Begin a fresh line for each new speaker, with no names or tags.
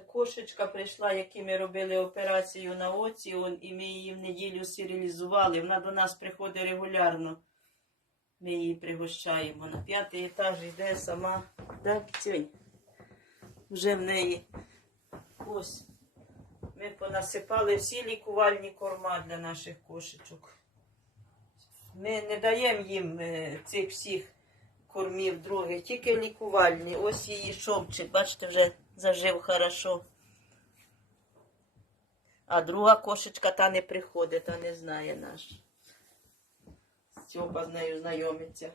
Кошечка прийшла, які ми робили операцію на оці, і ми її в неділю стерилізували. Вона до нас приходить регулярно. Ми її пригощаємо. На п'ятий етаж йде сама. Да, цюнь. Вже в неї. Ось. Ми понасипали всі лікувальні корма для наших кошечок. Ми не даємо їм е, цих всіх кормів другий, тільки лікувальні. Ось її шовчик, бачите, вже зажив хорошо. А друга кошечка та не приходить, та не знає наш. Стьопа з нею знайомиться.